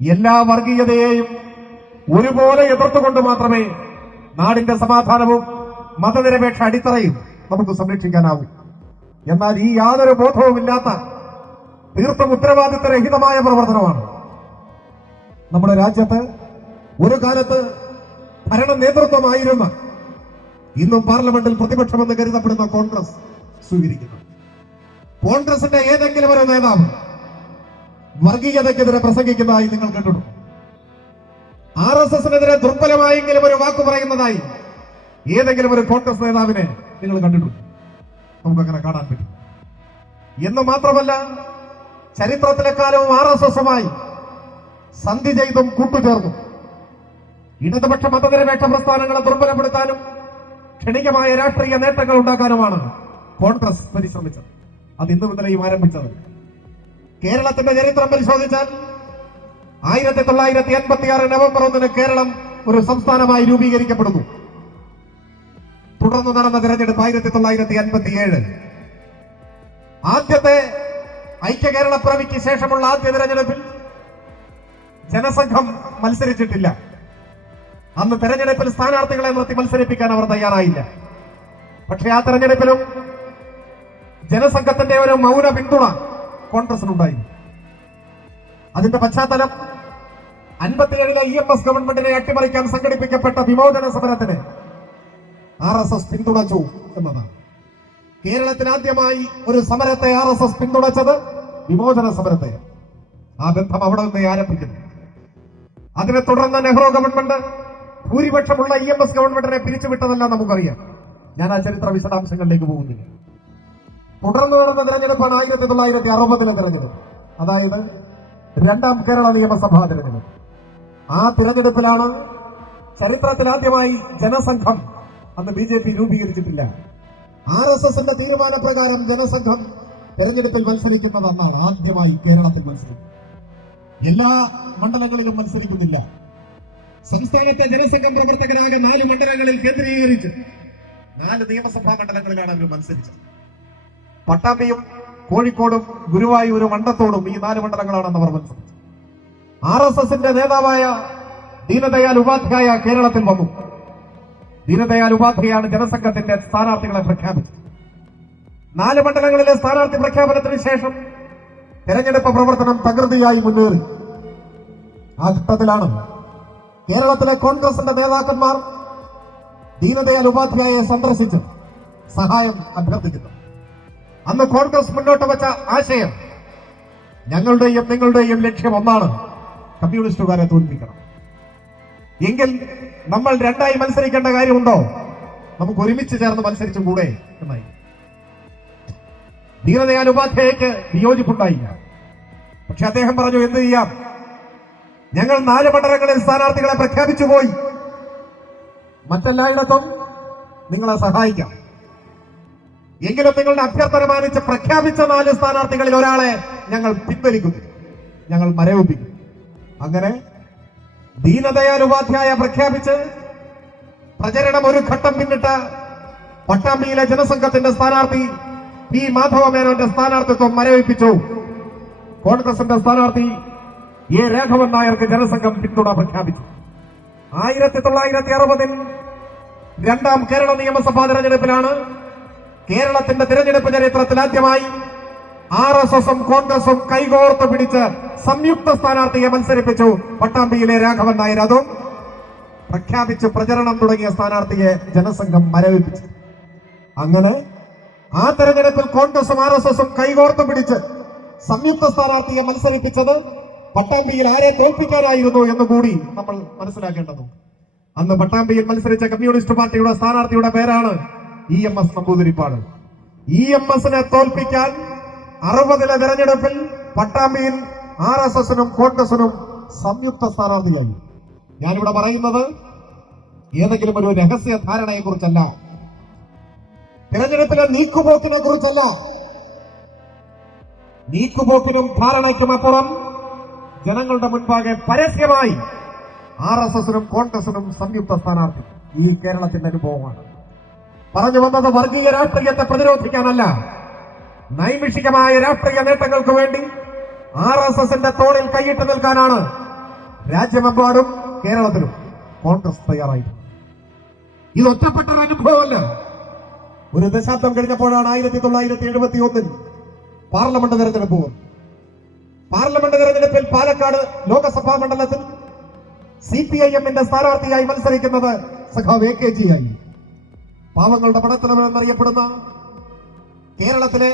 എല്ലാ വർഗീയതയെയും ഒരുപോലെ എതിർത്തുകൊണ്ട് മാത്രമേ നാടിന്റെ സമാധാനവും മതനിരപേക്ഷ അടിത്തറയും നമുക്ക് സംരക്ഷിക്കാനാവൂ. എന്നാൽ ഈ യാതൊരു ബോധവുമില്ലാത്ത തീർത്തും ഉത്തരവാദിത്വരഹിതമായ പ്രവർത്തനമാണ് നമ്മുടെ രാജ്യത്ത് ഒരു കാലത്ത് ഭരണ നേതൃത്വമായിരുന്ന ഇന്നും പാർലമെന്റിൽ പ്രതിപക്ഷമെന്ന് കരുതപ്പെടുന്ന കോൺഗ്രസ് സ്വീകരിക്കുന്നത്. കോൺഗ്രസിന്റെ ഏതെങ്കിലും ഒരു നേതാവ് വർഗീയതയ്ക്കെതിരെ പ്രസംഗിക്കുന്നതായി നിങ്ങൾ കണ്ടിട്ടുണ്ട്? RSSനെതിരെ ദുർബലമായെങ്കിലും ഒരു വാക്ക് പറയുന്നതായി ഏതെങ്കിലും ഒരു കോൺഗ്രസ് നേതാവിനെ നിങ്ങൾ കണ്ടിട്ടുണ്ട്? നമുക്കങ്ങനെ കാണാൻ പറ്റും. എന്ന് മാത്രമല്ല, ചരിത്രത്തിലെ കാലവും RSSുമായി സന്ധി ചെയ്തും കൂട്ടുചേർന്നും ഇടതുപക്ഷ മതനിരപേക്ഷ പ്രസ്ഥാനങ്ങളെ ദുർബലപ്പെടുത്താനും ക്ഷണികമായ രാഷ്ട്രീയ നേട്ടങ്ങൾ ഉണ്ടാക്കാനുമാണ് കോൺഗ്രസ് പരിശ്രമിച്ചത്. അത് ഇന്നും ഇന്നലെയും ആരംഭിച്ചത്. കേരളത്തിന്റെ ചരിത്രം പരിശോധിച്ചാൽ 1986 നവംബർ 1 കേരളം ഒരു സംസ്ഥാനമായി രൂപീകരിക്കപ്പെടുന്നു. തുടർന്ന് നടന്ന തെരഞ്ഞെടുപ്പ് 1957. ആദ്യത്തെ ഐക്യ കേരളപ്പിറവിക്ക് ശേഷമുള്ള ആദ്യ തെരഞ്ഞെടുപ്പിൽ ജനസംഘം മത്സരിച്ചിട്ടില്ല. അന്ന് തെരഞ്ഞെടുപ്പിൽ സ്ഥാനാർത്ഥികളെ നിർത്തി മത്സരിപ്പിക്കാൻ അവർ തയ്യാറായില്ല. പക്ഷേ ആ തെരഞ്ഞെടുപ്പിലും ജനസംഘത്തിന്റെ ഒരു മൗന പിന്തുണ കോൺഗ്രസിനുണ്ടായി. അതിന്റെ പശ്ചാത്തലം 57 EMS ഗവൺമെന്റിനെ അട്ടിമറിക്കാൻ സംഘടിപ്പിക്കപ്പെട്ട വിമോചന സമരത്തിന് RSS പിന്തുണച്ചു എന്നതാണ്. കേരളത്തിൽ ആദ്യമായി ഒരു സമരത്തെ RSS പിന്തുണച്ചത് വിമോചന സമരത്തെ. ആ ബന്ധം അവിടെ നിന്ന് ആരംഭിക്കുന്നു. അതിനെ തുടർന്ന് നെഹ്റു ഗവൺമെന്റ് ഭൂരിപക്ഷമുള്ള EMS ഗവൺമെന്റിനെ പിരിച്ചുവിട്ടതെല്ലാം നമുക്കറിയാം. ഞാൻ ആ ചരിത്ര വിശദാംശങ്ങളിലേക്ക് പോകുന്നില്ല. തുടർന്ന് നടന്ന തെരഞ്ഞെടുപ്പാണ് 1960 തെരഞ്ഞെടുപ്പ്, അതായത് രണ്ടാം കേരള നിയമസഭാ തെരഞ്ഞെടുപ്പ്. ആ തിരഞ്ഞെടുപ്പിലാണ് ചരിത്രത്തിൽ ആദ്യമായി ജനസംഘം, അന്ന് BJP രൂപീകരിച്ചിട്ടില്ല, RSSന്റെ തീരുമാനപ്രകാരം ജനസംഘം തെരഞ്ഞെടുപ്പിൽ മത്സരിക്കുന്നതെന്നോ ആദ്യമായി കേരളത്തിൽ മത്സരിക്കും. എല്ലാ മണ്ഡലങ്ങളിലും മത്സരിക്കുന്നില്ല. സംസ്ഥാനത്തെ ജനസംഘം പ്രവർത്തകരാകെ 4 മണ്ഡലങ്ങളിൽ കേന്ദ്രീകരിച്ച് 4 നിയമസഭാ മണ്ഡലങ്ങളിലാണ് അവർ മത്സരിച്ചത്. പട്ടാമ്പിയും കോഴിക്കോടും ഗുരുവായൂരും മണ്ടത്തോടും ഈ 4 മണ്ഡലങ്ങളാണെന്ന് അവർ മത്സരിച്ചു. RSSന്റെ നേതാവായ ദീനദയാൽ ഉപാധ്യായ കേരളത്തിൽ വന്നു. ദീനദയാൽ ഉപാധ്യായാണ് ജനസംഘത്തിന്റെ സ്ഥാനാർത്ഥികളെ പ്രഖ്യാപിച്ചത്. 4 മണ്ഡലങ്ങളിലെ സ്ഥാനാർത്ഥി പ്രഖ്യാപനത്തിന് ശേഷം തെരഞ്ഞെടുപ്പ് പ്രവർത്തനം തകൃതിയായി മുന്നേറി. ആ ഘട്ടത്തിലാണ് കേരളത്തിലെ കോൺഗ്രസിന്റെ നേതാക്കന്മാർ ദീനദയാൽ ഉപാധ്യായയെ സന്ദർശിച്ച് സഹായം അഭ്യർത്ഥിക്കുന്നു. അന്ന് കോൺഗ്രസ് മുന്നോട്ട് വെച്ച ആശയം, ഞങ്ങളുടെയും നിങ്ങളുടെയും ലക്ഷ്യം ഒന്നാണ്, കമ്മ്യൂണിസ്റ്റുകാരെ തോൽപ്പിക്കണം. എങ്കിൽ നമ്മൾ രണ്ടായി മത്സരിക്കേണ്ട കാര്യമുണ്ടോ? നമുക്ക് ഒരുമിച്ച് ചേർന്ന് മത്സരിച്ചും കൂടെ എന്നായി. ദീനദയാൽ ഉപാധ്യായയ്ക്ക് വിയോജിപ്പുണ്ടായില്ല. പക്ഷെ അദ്ദേഹം പറഞ്ഞു, എന്ത് ചെയ്യാം, ഞങ്ങൾ 4 മണ്ഡലങ്ങളിൽ സ്ഥാനാർത്ഥികളെ പ്രഖ്യാപിച്ചു പോയി, മറ്റെല്ലായിടത്തും നിങ്ങളെ സഹായിക്കാം. എങ്കിലും നിങ്ങളുടെ അഭ്യർത്ഥന മാനിച്ച് പ്രഖ്യാപിച്ച 4 സ്ഥാനാർത്ഥികളിൽ ഒരാളെ ഞങ്ങൾ പിൻവലിക്കുന്നു, ഞങ്ങൾ മരവിപ്പിക്കും. അങ്ങനെ ദീനദയാൽ ഉപാധ്യായ പ്രഖ്യാപിച്ച് പ്രചരണം ഒരു ഘട്ടം പിന്നിട്ട പട്ടാമ്പിയിലെ ജനസംഘത്തിന്റെ സ്ഥാനാർത്ഥി P. മാധവ മേനോന്റെ സ്ഥാനാർത്ഥിത്വം മരവിപ്പിച്ചു. കോൺഗ്രസിന്റെ സ്ഥാനാർത്ഥി A. രാഘവൻ നായർക്ക് ജനസംഘം പിന്തുണ പ്രഖ്യാപിച്ചു. 1960 രണ്ടാം കേരള നിയമസഭാ തെരഞ്ഞെടുപ്പിലാണ് കേരളത്തിന്റെ തിരഞ്ഞെടുപ്പ് ചരിത്രത്തിൽ ആദ്യമായി RSSും കോൺഗ്രസും കൈകോർത്ത് പിടിച്ച് സംയുക്ത സ്ഥാനാർത്ഥിയെ മത്സരിപ്പിച്ചു. പട്ടാമ്പിയിലെ രാഘവൻ നായർ. അതും പ്രഖ്യാപിച്ച് പ്രചരണം തുടങ്ങിയ സ്ഥാനാർത്ഥിയെ ജനസംഘം മരവിപ്പിച്ചു. അങ്ങനെ ആ തെരഞ്ഞെടുപ്പിൽ കോൺഗ്രസും RSSും കൈകോർത്ത് പിടിച്ച് സംയുക്ത സ്ഥാനാർത്ഥിയെ മത്സരിപ്പിച്ചത് പട്ടാമ്പിയിൽ ആരെ തോൽപ്പിക്കാനായിരുന്നു എന്നുകൂടി നമ്മൾ മനസ്സിലാക്കേണ്ടതുണ്ട്. അന്ന് പട്ടാമ്പിയിൽ മത്സരിച്ച കമ്മ്യൂണിസ്റ്റ് പാർട്ടിയുടെ സ്ഥാനാർത്ഥിയുടെ പേരാണ് EMS നമ്പൂതിരിപ്പാട്. EMSനെ തോൽപ്പിക്കാൻ 60 തെരഞ്ഞെടുപ്പിൽ പട്ടാമ്പിയിൽ RSSനും കോൺഗ്രസിനും സംയുക്ത സ്ഥാനാർത്ഥിയായി. ഞാനിവിടെ പറയുന്നത് ഏതെങ്കിലും ഒരു രഹസ്യ ധാരണയെ കുറിച്ചല്ല, തെരഞ്ഞെടുപ്പിലെ നീക്കുപോക്കിനെ കുറിച്ചല്ല. നീക്കുപോക്കിനും ധാരണയ്ക്കും അപ്പുറം ജനങ്ങളുടെ മുൻപാകെ പരസ്യമായി RSSനും കോൺഗ്രസിനും സംയുക്ത സ്ഥാനാർത്ഥി ഈ കേരളത്തിന്റെ അനുഭവമാണ്. പറഞ്ഞു വന്നത് വർഗീയ രാഷ്ട്രീയത്തെ പ്രതിരോധിക്കാനല്ല, നൈമിഷികമായ രാഷ്ട്രീയ നേട്ടങ്ങൾക്ക് വേണ്ടി RSSന്റെ തോളിൽ കൈയിട്ട് നിൽക്കാനാണ് രാജ്യമെമ്പാടും കേരളത്തിലും കോൺഗ്രസ് തയ്യാറായിട്ടുണ്ട്. ഇത് ഒറ്റപ്പെട്ട ഒരു അനുഭവമല്ല. ഒരു ദശാബ്ദം കഴിഞ്ഞപ്പോഴാണ് 1971 പാർലമെന്റ് തെരഞ്ഞെടുപ്പ് വന്നത്. പാർലമെന്റ് തെരഞ്ഞെടുപ്പിൽ പാലക്കാട് ലോകസഭാ മണ്ഡലത്തിൽ CPIM-ന്റെ സ്ഥാനാർത്ഥിയായി മത്സരിക്കുന്നത് സഖാവ് AKG ആയി. പാവങ്ങളുടെ പടത്തലവെന്നറിയപ്പെടുന്ന കേരളത്തിലെ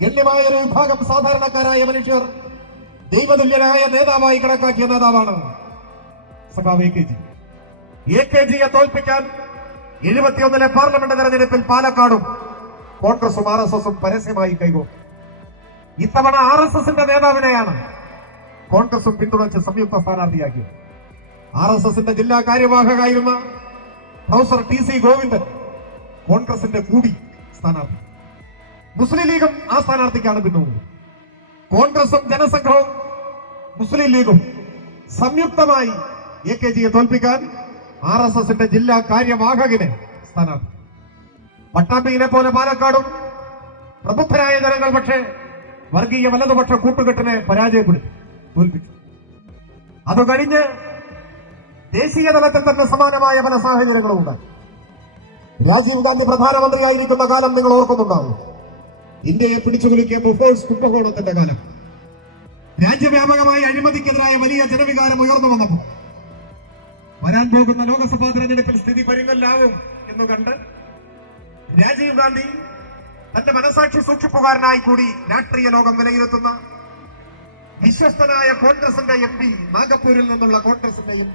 ഗണ്യമായ ഒരു വിഭാഗം സാധാരണക്കാരായ മനുഷ്യർ ദൈവതുല്യനായ നേതാവായി കണക്കാക്കിയ നേതാവാണ് സഖാവ് AKG. AKGയെ തോൽപ്പിക്കാൻ 71 പാർലമെന്റ് തെരഞ്ഞെടുപ്പിൽ പാലക്കാടും കോൺഗ്രസും RSSും പരസ്യമായി കൈകോർത്തു. ഇത്തവണ RSSന്റെ നേതാവിനെയാണ് കോൺഗ്രസും പിന്തുണച്ച് സംയുക്ത സ്ഥാനാർത്ഥിയാക്കിയത്. RSSന്റെ ജില്ലാ കാര്യവാഹകായിരുന്ന പ്രൊഫസർ TC ഗോവിന്ദൻ കോൺഗ്രസിന്റെ കൂടി സ്ഥാനാർത്ഥി. മുസ്ലിം ലീഗും ആ സ്ഥാനാർത്ഥിക്കാണ് പിന്തുണ. കോൺഗ്രസും ജനസംഘവും മുസ്ലിം ലീഗും സംയുക്തമായി AKGയെ തോൽപ്പിക്കാൻ RSSന്റെ ജില്ലാ കാര്യവാഹകനെ സ്ഥാനാർത്ഥി. പട്ടാമ്പിയിലെ പോലെ പാലക്കാടും പ്രബുദ്ധരായ ജനങ്ങൾ പക്ഷേ വർഗീയ വലതുപക്ഷ കൂട്ടുകെട്ടിനെ പരാജയപ്പെടുത്തി തോൽപ്പിച്ചു. അത് കഴിഞ്ഞ് ദേശീയ തലത്തിൽ തന്നെ സമാനമായ പല സാഹചര്യങ്ങളും ഉണ്ടായി. രാജീവ് ഗാന്ധി പ്രധാനമന്ത്രിയായിരിക്കുന്ന കാലം നിങ്ങൾ ഓർക്കുന്നുണ്ടാവും. ഇന്ത്യയെ പിടിച്ചുകുലുക്കിയ ബൊഫോഴ്സ് കുംഭകോണത്തിന്റെ കാലം. രാജ്യവ്യാപകമായി അഴിമതിക്കെതിരായ വലിയ ജനവികാരം ഉയർന്നു വന്നപ്പോൾ വരാൻ പോകുന്ന ലോക്സഭാ തെരഞ്ഞെടുപ്പിൽ സ്ഥിതി പരിങ്ങല്ലാവും എന്ന് കണ്ട് രാജീവ് ഗാന്ധി തന്റെ മനസാക്ഷി സൂക്ഷിപ്പുകാരനായി കൂടി രാഷ്ട്രീയ ലോകം വിലയിരുത്തുന്ന വിശ്വസ്തനായ കോൺഗ്രസിന്റെ MP, നാഗപ്പൂരിൽ നിന്നുള്ള കോൺഗ്രസിന്റെ MP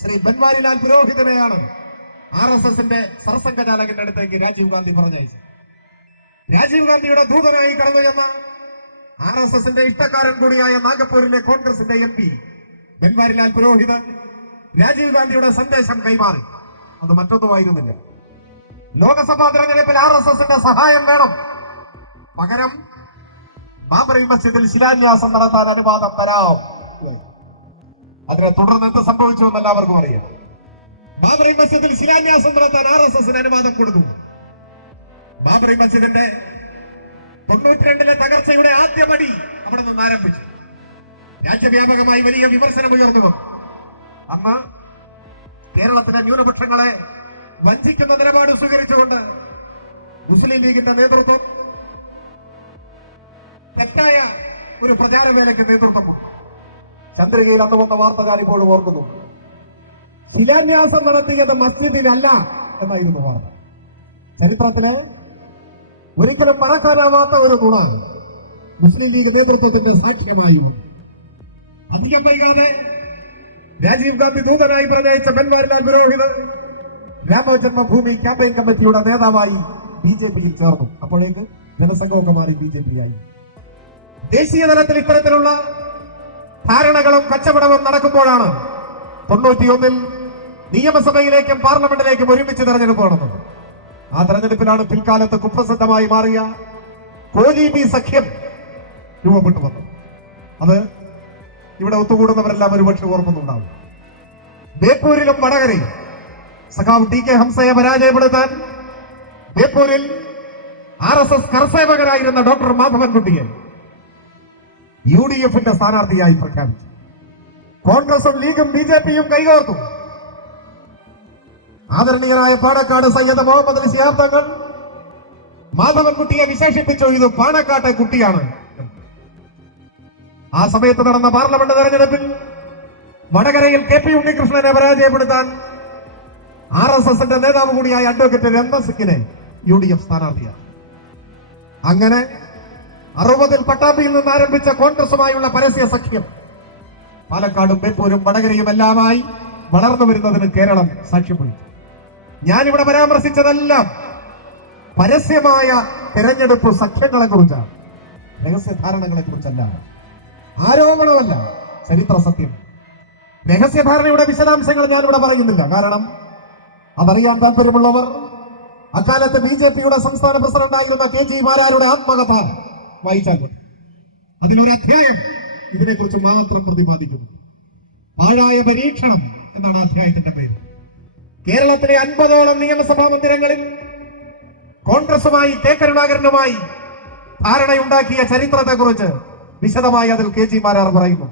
ശ്രീ ബൻവാരിലാൽ പുരോഹിതനെയാണ് RSSന്റെ സർസംഘചാലകന്റെ അടുത്തേക്ക് രാജീവ് ഗാന്ധി പറഞ്ഞയച്ചത്. രാജീവ് ഗാന്ധിയുടെ ദൂതനായി കടന്നുചെന്ന RSSന്റെ ഇഷ്ടക്കാരൻ കൂടിയായ നാഗപ്പൂരിലെ കോൺഗ്രസിന്റെ MP ബൻവാരിലാൽ പുരോഹിതൻ രാജീവ് ഗാന്ധിയുടെ സന്ദേശം കൈമാറി. അത് മറ്റൊന്നുമായിരുന്നില്ല. ലോക്സഭാ തെരഞ്ഞെടുപ്പിൽ RSSന്റെ സഹായം വേണം, പകരം ബാബറി മസ്ജിദിൽ ശിലാന്യാസം നടത്താൻ അനുവാദം തരാം. അതിനെ തുടർന്ന് എന്ത് സംഭവിച്ചു എന്ന് എല്ലാവർക്കും അറിയാം. ബാബറി മസ്ജിദിൽ ശിലാന്യാസം നടത്താൻ RSSന് അനുവാദം കൊടുത്തു. ബാബറി മസ്ജിദിന്റെ 92 തകർച്ചയുടെ ആദ്യമടി അവിടെ നിന്ന് ആരംഭിച്ചു. രാജ്യവ്യാപകമായി വലിയ വിമർശനം ഉയർന്നു. അന്ന് കേരളത്തിലെ ന്യൂനപക്ഷങ്ങളെ വഞ്ചിക്കുന്ന നിലപാട് സ്വീകരിച്ചുകൊണ്ട് മുസ്ലിം ലീഗിന്റെ നേതൃത്വം തെറ്റായ ഒരു പ്രചാരവേലയ്ക്ക് നേതൃത്വം കൊടുത്തു. ചന്ദ്രികയിൽ അന്ന് വന്ന വാർത്ത ഞാൻ ഇപ്പോഴും ഓർക്കുന്നു. ശിലാന്യാസം നടത്തിയത് മസ്ജിദിലല്ല എന്നായിരുന്നു വാർത്ത. ചരിത്രത്തിലെ ഒരിക്കലും മറക്കാനാവാത്ത ഒരു നുണ മുസ്ലിം ലീഗ് നേതൃത്വത്തിന്റെ സാക്ഷ്യമായി വന്നു. അധികം വൈകാതെ രാജീവ് ഗാന്ധി ദൂതനായി പറഞ്ഞയച്ച ബൻവാരിലാൽ പുരോഹിത് രാമജന്മഭൂമി ക്യാമ്പയിൻ കമ്മിറ്റിയുടെ നേതാവായി BJPയിൽ ചേർന്നു. അപ്പോഴേക്ക് ജനസംഘമൊക്കെ മാറി BJP ആയി. ദേശീയ തലത്തിൽ ഇത്തരത്തിലുള്ള ധാരണകളും കച്ചവടവും നടക്കുമ്പോഴാണ് 91 നിയമസഭയിലേക്കും പാർലമെന്റിലേക്കും ഒരുമിച്ച് തെരഞ്ഞെടുപ്പ് നടന്നത്. ആ തെരഞ്ഞെടുപ്പിലാണ് പിൽക്കാലത്ത് കുപ്രസിദ്ധമായി മാറിയ കോലീബി സഖ്യം രൂപപ്പെട്ടു വന്നത്. അത് ഇവിടെ ഒത്തുകൂടുന്നവരെല്ലാം ഒരുപക്ഷെ ഓർക്കുന്നുണ്ടാവും. ബേപ്പൂരിലും വടകരയും സഖാവ് TK ഹംസയെ പരാജയപ്പെടുത്താൻ ബേപ്പൂരിൽ RSS കർസേവകരായിരുന്ന ഡോക്ടർ മാധവൻകുട്ടിയെ UDFന്റെ സ്ഥാനാർത്ഥിയായി പ്രഖ്യാപിച്ചു. കോൺഗ്രസും ലീഗും BJPയും കൈകോർത്തു. ആദരണീയനായ പാണക്കാട് സയ്യദ് മുഹമ്മദ് അലി ശിഹാബ് തങ്ങൾ മാധവൻകുട്ടിയെ വിശേഷിപ്പിച്ചു, ഇത് പാണക്കാട്ടെ കുട്ടിയാണ്. ആ സമയത്ത് നടന്ന പാർലമെന്റ് തെരഞ്ഞെടുപ്പിൽ വടകരയിൽ KP ഉണ്ണികൃഷ്ണനെ പരാജയപ്പെടുത്താൻ RSSന്റെ നേതാവ് കൂടിയായ അഡ്വക്കേറ്റ് രമണ സിംഗിനെ UDF സ്ഥാനാർത്ഥിയാണ്. അങ്ങനെ 60 പട്ടാമ്പിയിൽ നിന്ന് ആരംഭിച്ച കോൺഗ്രസുമായുള്ള പരസ്യ സഖ്യം പാലക്കാടും ബേപ്പൂരും വടകരയും എല്ലാമായി വളർന്നു വരുന്നതിന് കേരളം സാക്ഷ്യം വഹിച്ചു. ഞാനിവിടെ പരാമർശിച്ചതെല്ലാം പരസ്യമായ തെരഞ്ഞെടുപ്പ് സഖ്യങ്ങളെ കുറിച്ചാണ്, രഹസ്യധാരണകളെ കുറിച്ചല്ല, ആരോപണമല്ല, ചരിത്ര സത്യം. രഹസ്യധാരണയുടെ വിശദാംശങ്ങൾ ഞാനിവിടെ പറയുന്നില്ല. കാരണം അതറിയാൻ താല്പര്യമുള്ളവർ അക്കാലത്ത് BJPയുടെ സംസ്ഥാന പ്രസിഡന്റായിരുന്ന KG മാരാരുടെ ആത്മകഥ വായിച്ചാൽ മതി. അതിലൊരു അധ്യായം ഇതിനെക്കുറിച്ച് മാത്രം പ്രതിപാദിക്കുന്നു. പാഴായ പരീക്ഷണം എന്നാണ് അധ്യായത്തിന്റെ പേര്. കേരളത്തിലെ 50ഓളം നിയമസഭാ മന്ദിരങ്ങളിൽ കോൺഗ്രസുമായി K കരുണാകരനുമായി ധാരണയുണ്ടാക്കിയ ചരിത്രത്തെക്കുറിച്ച് വിശദമായി അതിൽ KG മാരാർ പറയുന്നു.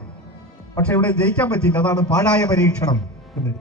പക്ഷെ ഇവിടെ ജയിക്കാൻ പറ്റില്ല, അതാണ് പാഴായ പരീക്ഷണം എന്ന്.